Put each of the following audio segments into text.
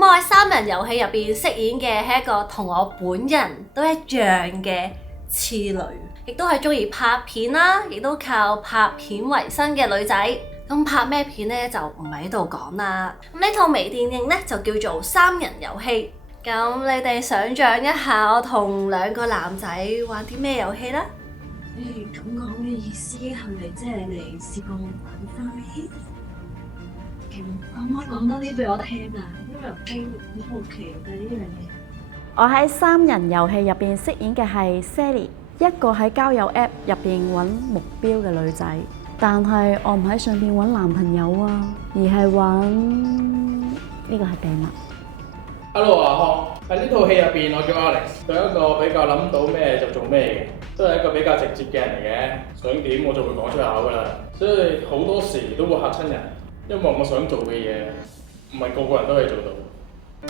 我喺三人遊戲入邊飾演嘅係一個同我本人都一樣嘅次女，亦都係中意拍片啦，亦都靠拍片為生嘅女仔。咁拍咩片呢？就唔喺度講啦。咁呢套微電影呢，就叫做《三人遊戲》。咁你哋想像一下，我同兩個男仔玩啲咩遊戲呢？你咁講嘅意思係咪即係你試過玩翻戲？可唔可以講多啲俾我聽啊？因為我驚好好奇對呢樣嘢。我喺三人遊戲入邊飾演嘅係 Sally， 一個喺交友 App 入邊揾目標嘅女仔。但係我唔喺上邊揾男朋友啊，而係揾呢個係秘密。Hello， 阿康喺呢套戲入邊，我叫 Alex，對一個比較諗到咩就做咩嘅，都係一個比較直接嘅人嚟嘅。想點我就會講出口噶啦，所以好多時都會嚇親人，因為我想做嘅嘢唔係個個人都可以做到。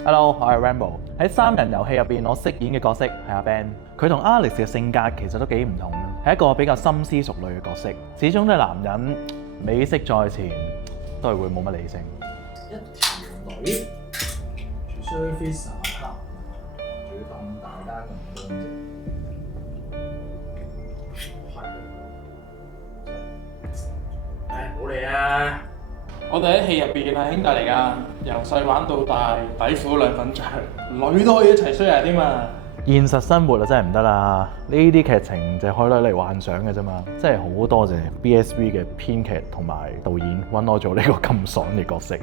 Hello， 我係 Rambo。喺三人遊戲入邊，我飾演嘅角色係阿 Ben。佢同 Alex 嘅性格其實都幾唔同，係一個比較深思熟慮嘅角色。始終都係男人，美色在前，都係會冇乜理性。一條女住 service 下仲要咁大間咁乾淨，係唔好理啊！我哋喺戲入邊係兄弟嚟㗎，由細玩到大，底褲兩粉着，女都可以一齊 share 添嘛。現實生活啊真係唔得啦，呢啲劇情就可以攞嚟幻想嘅啫嘛。真係好多謝 BSV 嘅編劇同埋導演揾我做呢個咁爽嘅角色。